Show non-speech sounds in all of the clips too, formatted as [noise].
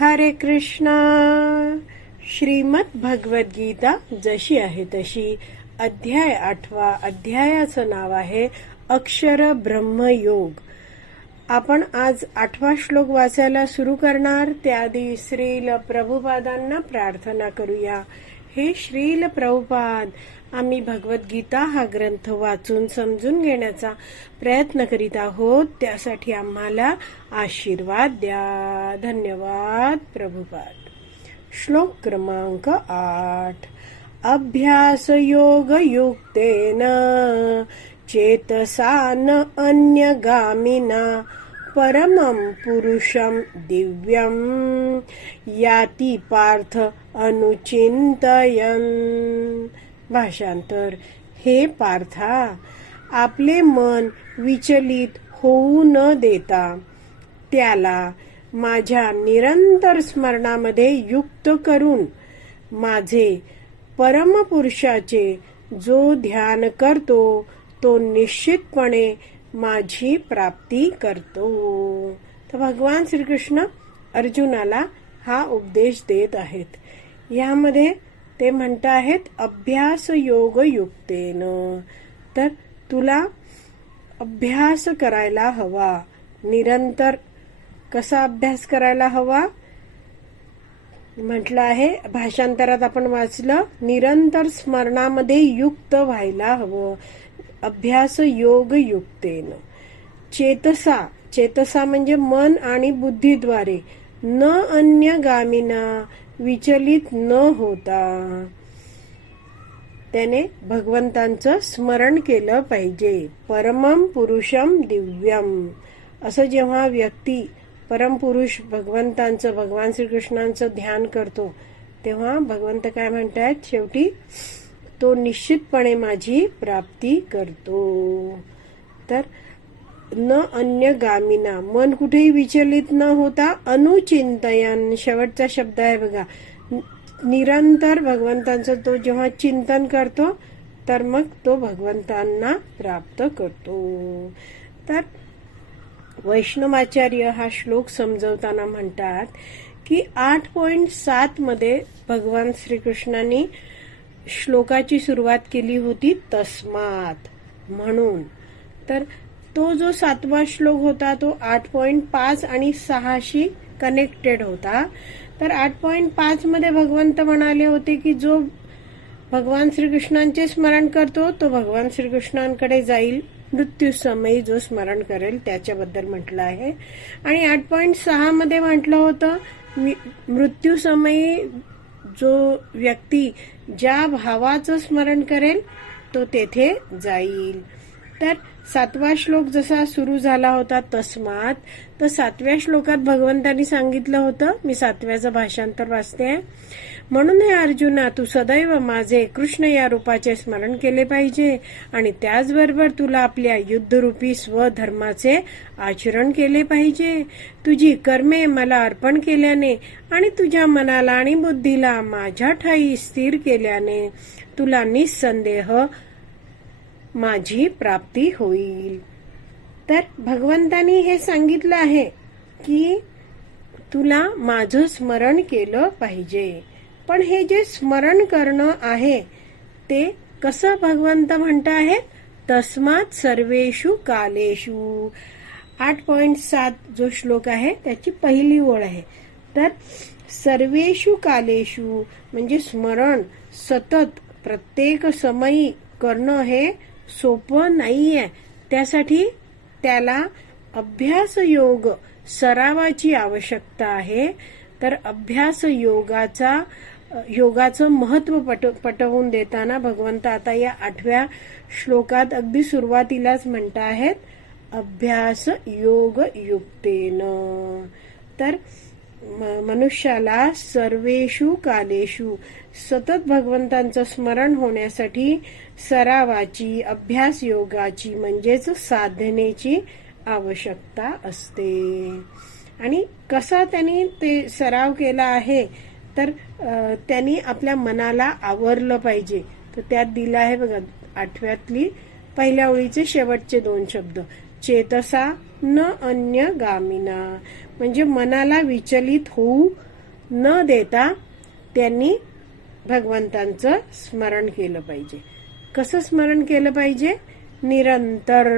हरे कृष्णा। श्रीमद भगवद्गीता जशी आहे तशी अध्याय आठवा अध्यायाचं नाव आहे अक्षर ब्रह्मयोग. आपण आज आठवा श्लोक वाचायला सुरू करणार. त्याआधी श्रील प्रभुपादांना प्रार्थना करूया. हे श्रील प्रभुपाद आम्ही भगवद्गीता हा ग्रंथ वाचून समजून घेण्याचा प्रयत्न करीत आहोत. त्यासाठी आम्हाला आशीर्वाद द्या. धन्यवाद प्रभुपाद. श्लोक क्रमांक आठ. अभ्यास योग युक्तेन चेतसा न अन्यगामिना परमं पुरुषं दिव्यं। याती पार्थ अनुचिंतयन भाषांतर हे पार्था आपले मन विचलित होऊ न देता। त्याला माझ्या निरंतर स्मरणामध्ये युक्त करून माझे परमपुरुषाचे जो ध्यान करतो तो निश्चितपणे माझी प्राप्ती करतो. तर भगवान श्रीकृष्ण अर्जुनाला हा उपदेश देत आहेत. यामध्ये ते म्हणत आहेत अभ्यास योग युक्तेन. तर तुला अभ्यास करायला हवा. निरंतर कसा अभ्यास करायला हवा? म्हटलं आहे भाषांतरात आपण वाचलं निरंतर स्मरणामध्ये युक्त व्हायला हवं. अभ्यास योग युक्तेन चेतसा चेतसा म्हणजे मन आणि बुद्धीद्वारे. न अन्य गामिना विचलित न होता. त्याने भगवंतांचं स्मरण केलं पाहिजे. परमम पुरुषम दिव्यम असं जेव्हा व्यक्ती परमपुरुष भगवंतांचं भगवान श्रीकृष्णांचं ध्यान करतो तेव्हा भगवंत काय म्हणतात शेवटी तो निश्चितपणे माझी प्राप्ती करतो. तर न अन्य गामिना मन कुठेही विचलित न होता अनुचिंतयन. शेवटचा शब्द आहे बघा. निरंतर भगवंतांचं तो जेव्हा चिंतन करतो तर मग तो भगवंतांना प्राप्त करतो. तर वैष्णवाचार्य हा श्लोक समजवताना म्हणतात की आठ पॉइंट सात मध्ये भगवान श्रीकृष्णांनी श्लोकाची सुरुवात केली होती तस्मात म्हणून. तर तो जो सातवा श्लोक होता तो आठ पॉइंट पाच आणि सहाशी कनेक्टेड होता. तर आठ पॉइंट पाच मध्ये भगवंत म्हणाले होते की जो भगवान श्रीकृष्णांचे स्मरण करतो तो भगवान श्रीकृष्णांकडे जाईल. मृत्यूसमयी जो स्मरण करेल त्याच्याबद्दल म्हटलं आहे. आणि आठ पॉइंट सहा मध्ये म्हटलं होतं मृत्यू समयी जो व्यक्ती ज्या भावाचं स्मरण करेल तो तेथे जाईल. तर सातवा श्लोक जसा सुरू झाला होता तस्मात तर सातव्या श्लोकात भगवंतांनी सांगितलं होतं मी सातव्याचं भाषांतर वाचते म्हणून हे अर्जुना तू सदैव माझे कृष्ण या रूपाचे स्मरण केले पाहिजे आणि त्याचबरोबर तुला आपल्या युद्धरूपी स्वधर्माचे आचरण केले पाहिजे. तुझी कर्मे मला अर्पण केल्याने आणि तुझ्या मनाला आणि बुद्धीला माझ्या ठाई स्थिर केल्याने तुला निसंदेह माझी प्राप्ती होईल. तर भगवंतानी हे सांगितलं आहे की तुला माझं स्मरण केलं पाहिजे. पण हे जे स्मरण करणं आहे ते कसं भगवंत म्हणत आहे? तस्मात सर्वेशु कालेशु आठ पॉइंट सात जो श्लोक आहे त्याची पहिली ओळ आहे. तर सर्वेशु कालेशु म्हणजे स्मरण सतत प्रत्येक समयी करणं हे सोपं नाहीये. त्यासाठी त्याला अभ्यास योग सरावाची आवश्यकता आहे. तर अभ्यास योगाचा योगाचं महत्त्व पट पटवून देताना भगवंत आता या आठव्या श्लोकात अगदी सुरुवातीलाच म्हणत आहेत अभ्यास योग युक्तेन. तर मनुष्याला सर्वेशु कालेशु सतत भगवंतांचं स्मरण होण्यासाठी सरावाची अभ्यास योगाची म्हणजेच साधनेची आवश्यकता असते. आणि कसा त्यांनी ते सराव केला आहे? तर त्यांनी आपल्या मनाला आवरलं पाहिजे. तर त्यात दिलं आहे बघा आठव्यातली पहिल्या ओळीचे शेवटचे दोन शब्द. चेतसा न अन्य गामिना. म्हणजे मनाला विचलित होऊ न देता त्यांनी भगवंतांचं स्मरण केलं पाहिजे. कसं स्मरण केलं पाहिजे? निरंतर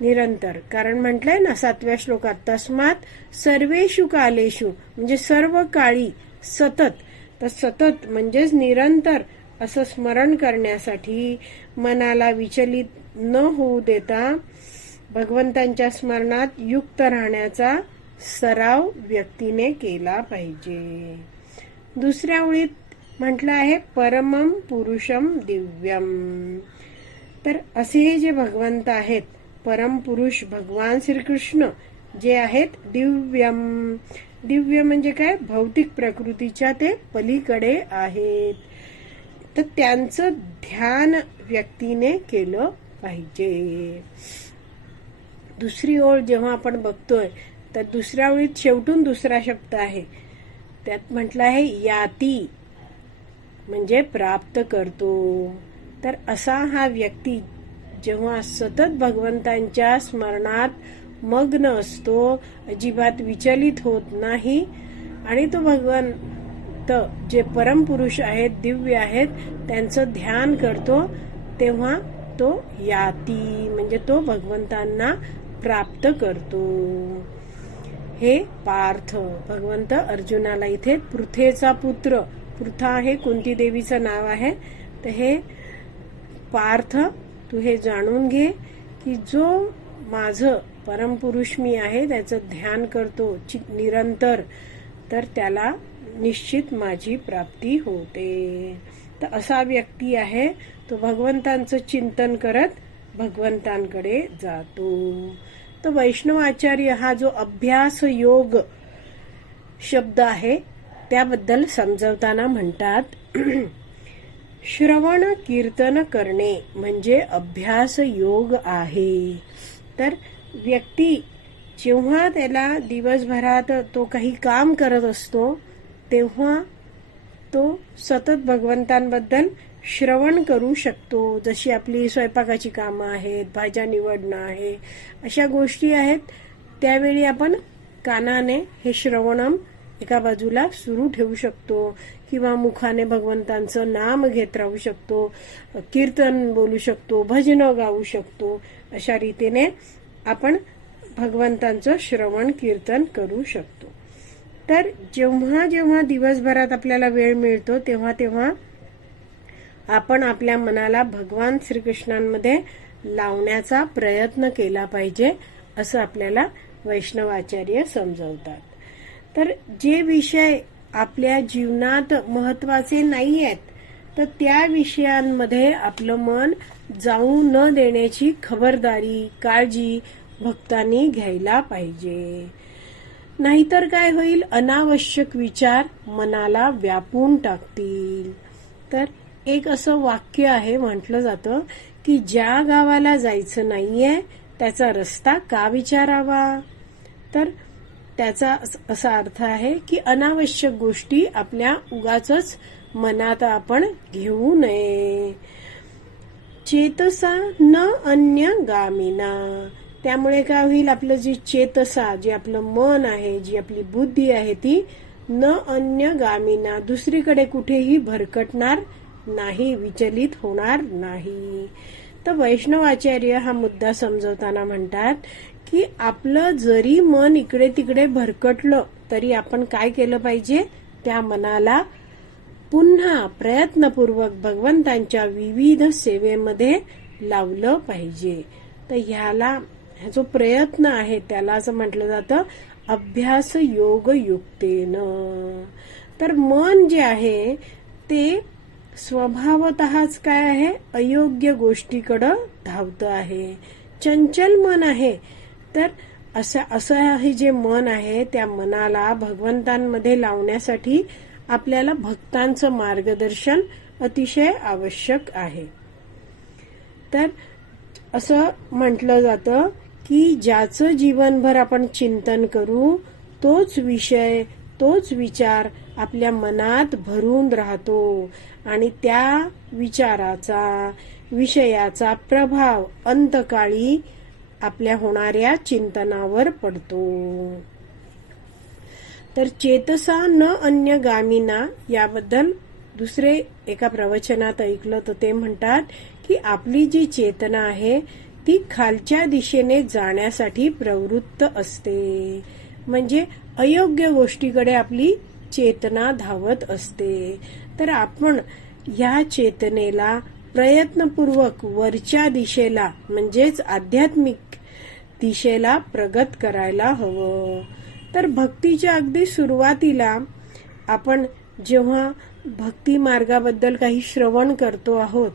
निरंतर. कारण म्हटलंय ना सातव्या श्लोकात तस्मात सर्वेषु कालेषु म्हणजे सर्व काळी सतत. तर सतत म्हणजेच निरंतर असं स्मरण करण्यासाठी मनाला विचलित न होऊ देता भगवंतांच्या स्मरणात युक्त राहण्याचा सराव व्यक्तीने केला पाहिजे. दुसऱ्या ओळीत म्हटलं आहे परमम पुरुषम दिव्यम तर असे जे भगवंत आहेत परम पुरुष भगवान श्रीकृष्ण जे आहेत दिव्यम दिव्य म्हणजे काय? भौतिक प्रकृतीच्या ते पलीकडे आहेत. तर त्यांचं ध्यान व्यक्तीने केलं पाहिजे. दुसरी ओळ जेव्हा आपण बघतोय तर दुसऱ्या ओळीत शेवटून दुसरा शब्द आहे. त्यात म्हटलं आहे याती म्हणजे प्राप्त करतो. तर असा हा व्यक्ती जेव्हा सतत भगवंतांच्या स्मरणात मग्न असतो अजिबात विचलित होत नाही. आणि तो भगवंत जे परमपुरुष आहेत दिव्य आहेत त्यांचं ध्यान करतो तेव्हा तो याती म्हणजे तो भगवंतांना प्राप्त करतो. हे पार्थ. भगवंत अर्जुनाला इथे पृथेचा पुत्र पृथा हे कुंती देवीचं नाव आहे. तर हे पार्थ तू हे जाणून घे की जो माझं परमपुरुष मी आहे त्याचं ध्यान करतो चि- निरंतर तर त्याला निश्चित माझी प्राप्ती होते. तर असा व्यक्ती आहे तो भगवंतांचं चिंतन करत भगवंतांकडे जातो. तर वैष्णवाचार्य हा जो अभ्यास योग शब्द आहे त्याबद्दल समजवताना म्हणतात [clears throat] श्रवण कीर्तन करणे म्हणजे अभ्यास योग आहे. तर व्यक्ती जेव्हा त्याला दिवसभरात तो काही काम करत असतो तेव्हा तो सतत भगवंतांबद्दल श्रवण करू शकतो. जशी आपली स्वयंपाकाची कामं आहेत भाज्या निवडणं आहे अशा गोष्टी आहेत. त्यावेळी आपण कानाने हे श्रवणम एका बाजूला सुरू ठेवू शकतो किंवा मुखाने भगवंतांचं नाम घेत राहू शकतो कीर्तन बोलू शकतो भजनं गाऊ शकतो अशा रीतीने आपण भगवंतांचं श्रवण कीर्तन करू शकतो. तर जेव्हा जेव्हा दिवसभरात आपल्याला वेळ मिळतो तेव्हा तेव्हा आपण आपल्या मनाला भगवान श्रीकृष्णांमध्ये लावण्याचा प्रयत्न केला पाहिजे असं आपल्याला वैष्णवाचार्य समजवतात. तर जे विषय आपल्या जीवनात महत्त्वाचे नाही आहेत तर त्या विषयांमध्ये आपलं मन जाऊ न देण्याची खबरदारी काळजी भक्तांनी घ्यायला पाहिजे. नाहीतर काय होईल? अनावश्यक विचार मनाला व्यापून टाकतील. तर एक असं वाक्य आहे म्हटलं जातं की ज्या गावाला जायचं नाहीये त्याचा रस्ता का विचारावा? तर त्याचा असा अर्थ आहे की अनावश्यक गोष्टी आपल्या उगाच मनात आपण घेऊ नये. चेतसा न अन्य गामिना. त्यामुळे काय होईल? आपलं जी चेतसा जे आपलं मन आहे जी आपली बुद्धी आहे ती न अन्य गामिना. दुसरीकडे कुठेही भरकटणार नाही विचलित होणार नाही. तर वैष्णवाचार्य हा मुद्दा समजवताना म्हणतात की आपलं जरी मन इकडे तिकडे भरकटलं तरी आपण काय केलं पाहिजे? त्या मनाला पुन्हा प्रयत्नपूर्वक भगवंतांच्या विविध सेवेमध्ये लावलं पाहिजे. तर ह्याला हा जो प्रयत्न आहे त्याला असं म्हटलं जातं अभ्यास योग युक्तेनं तर मन जे आहे ते स्वभावतःच काय आहे? अयोग्य गोष्टीकडं धावतं आहे. चंचल मन आहे. तर असं असं हे जे मन आहे त्या मनाला भगवंतांमध्ये लावण्यासाठी आपल्याला भक्तांचं मार्गदर्शन अतिशय आवश्यक आहे. तर असं म्हटलं जातं की ज्याचं जीवनभर आपण चिंतन करू तोच विषय तोच विचार आपल्या मनात भरून राहतो आणि त्या विचाराचा विषयाचा प्रभाव अंतकाळी आपल्या होणाऱ्या चिंतनावर पडतो. तर चेतसा न अन्य गामिना याबद्दल दुसरे एका प्रवचनात ऐकलं तर ते म्हणतात की आपली जी चेतना आहे ती खालच्या दिशेने जाण्यासाठी प्रवृत्त असते. म्हणजे अयोग्य गोष्टीकडे आपली चेतना धावत असते. तर आपण या चेतनेला प्रयत्नपूर्वक वरच्या दिशेला म्हणजेच आध्यात्मिक दिशेला प्रगत करायला हवं. तर भक्तीच्या अगदी सुरुवातीला आपण जेव्हा भक्ती मार्गाबद्दल काही श्रवण करतो आहोत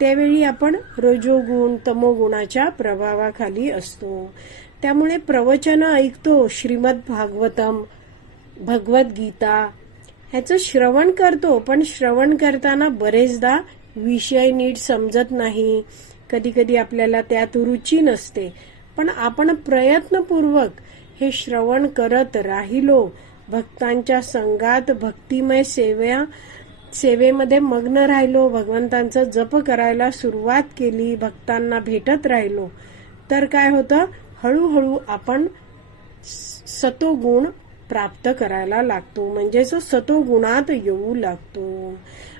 त्यावेळी आपण रजोगुण तमोगुणाच्या प्रभावाखाली असतो. त्यामुळे प्रवचन ऐकतो श्रीमद भागवतम भगवद्गीता ह्याचं श्रवण करतो पण श्रवण करताना बरेचदा विषय नीट समजत नाही. कधी कधी आपल्याला त्यात रुची नसते. पण आपण प्रयत्नपूर्वक हे श्रवण करत राहिलो. भक्तांच्या संघात भक्तिमय सेव्या सेवेमध्ये मग्न राहिलो. भगवंतांचा जप करायला सुरुवात केली. भक्तांना भेटत राहिलो. तर काय होतं? हळूहळू आपण सतोगुण प्राप्त करायला लागतो. म्हणजेच सतोगुणात येऊ लागतो.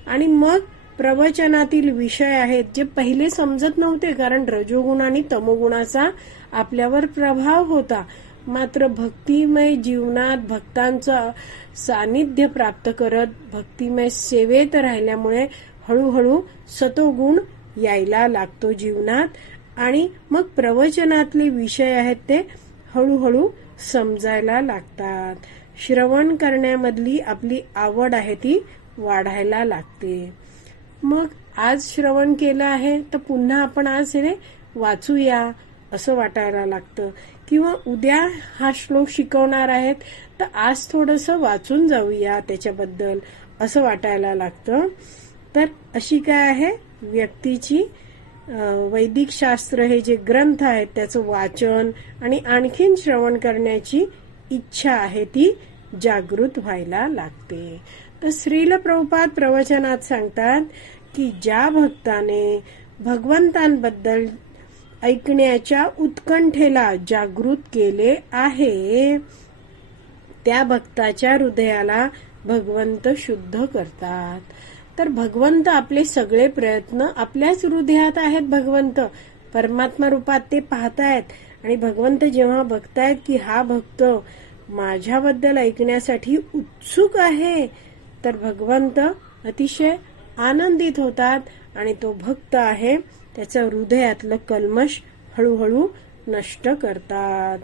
आणि मग प्रवचनातील विषय आहेत जे पहिले समजत नव्हते कारण रजोगुण आणि तमोगुणाचा आपल्यावर प्रभाव होता. मात्र भक्तिमय जीवनात भक्तांचं सानिध्य प्राप्त करत भक्तिमय सेवेत राहिल्यामुळे हळूहळू सतोगुण यायला लागतो जीवनात. आणि मग प्रवचनातले विषय आहेत ते हळूहळू समजायला लागतात. श्रवण करण्यामधली आपली आवड आहे ती वाढायला लागते. मग आज श्रवण केलं आहे तर पुन्हा आपण आज हे वाचूया. असं वाटायला लागतं. किंवा उद्या हा श्लोक शिकवणार आहेत तर आज थोडस वाचून जाऊया त्याच्याबद्दल असं वाटायला लागतं. तर अशी काय आहे? व्यक्तीची वैदिक शास्त्र हे जे ग्रंथ आहेत त्याचं वाचन आणि आणखीन श्रवण करण्याची इच्छा आहे ती जागृत व्हायला लागते. तर श्रील प्रभुपाद प्रवचनात सांगतात की ज्या भक्ताने भगवंतांबद्दल ऐकण्याच्या उत्कंठेला जागृत केले आहे. त्या भक्ताच्या हृदयाला भगवंत शुद्ध करतात. तर भगवंत आपले सगळे प्रयत्न आपल्याच हृदयात आहेत भगवंत. परमात्मा रूपात ते पाहतायत. आणि भगवंत जेव्हा बघतायत की हा भक्त माझ्याबद्दल ऐकण्यासाठी उत्सुक आहे तर भगवंत अतिशय आनंदित होतात. आणि तो भक्त आहे त्याचं हृदयातलं कल्मश हळूहळू नष्ट करतात.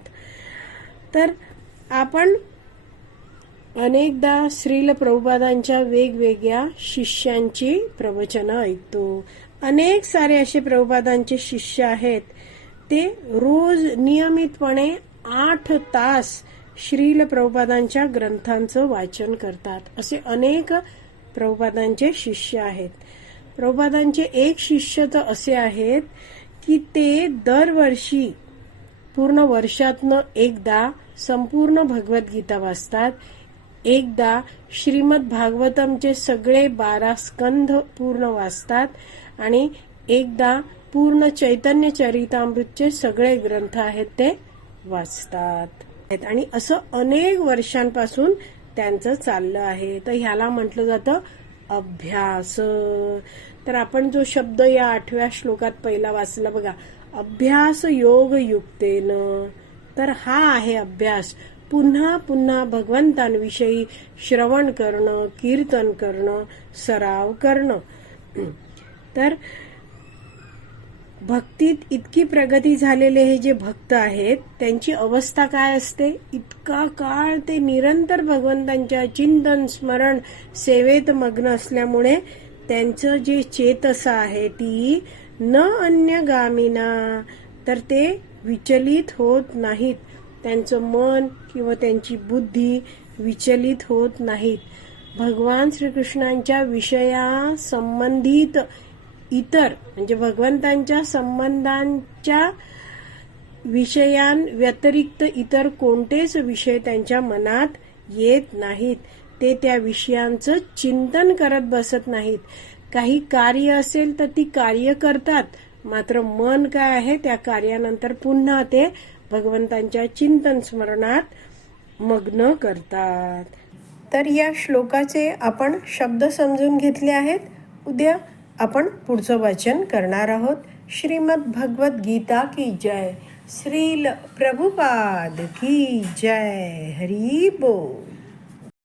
तर आपण अनेकदा श्रील प्रभुपादांच्या वेगवेगळ्या शिष्यांची प्रवचनं ऐकतो. अनेक सारे असे प्रभुपादांचे शिष्य आहेत. ते रोज नियमितपणे आठ तास श्रील प्रभुपादांच्या ग्रंथांचं वाचन करतात. असे अनेक प्रभुपादांचे शिष्य आहेत. प्रभुपादांचे एक शिष्य तर असे आहेत की ते दरवर्षी पूर्ण वर्षातनं एकदा संपूर्ण भगवद्गीता वाचतात. एकदा श्रीमद भागवतमचे सगळे बारा स्कंध पूर्ण वाचतात आणि एकदा पूर्ण चैतन्य चरितामृतचे सगळे ग्रंथ आहेत ते वाचतात. आणि असं अनेक वर्षांपासून त्यांचं चाललं आहे. तर ह्याला म्हटलं जातं अभ्यास. तर आपण जो शब्द या आठव्या श्लोकात पहिला वाचला बघा अभ्यास योग युक्तेन. तर हा आहे अभ्यास. पुन्हा पुन्हा भगवंतांविषयी श्रवण करणं कीर्तन करणं सराव करणं. तर भक्तीत इतकी प्रगती झालेले हे जे भक्त आहेत त्यांची अवस्था काय असते? इतका काळ ते निरंतर भगवंतांच्या चिंतन स्मरण सेवेत मग्न असल्यामुळे त्यांचं जे चेतसा आहे ती न अन्य गामिना तर ते विचलित होत नाहीत. त्यांचं मन किंवा त्यांची बुद्धी विचलित होत नाहीत. भगवान श्रीकृष्णांच्या विषया संबंधित इतर म्हणजे भगवंतांच्या संबंधांच्या विषयांव्यतिरिक्त इतर कोणतेच विषय त्यांच्या मनात येत नाहीत. ते त्या विषयांचं चिंतन करत बसत नाहीत. काही कार्य असेल तर ती कार्य करतात. मात्र मन काय आहे त्या कार्यानंतर पुन्हा ते भगवंतांच्या चिंतन स्मरणात मग्न करतात. तर या श्लोकाचे आपण शब्द समजून घेतले आहेत. उद्या आपण पुढचं वाचन करणार आहोत. श्रीमद भगवत गीता की जय. श्रील प्रभुपाद की जय. हरी बोल.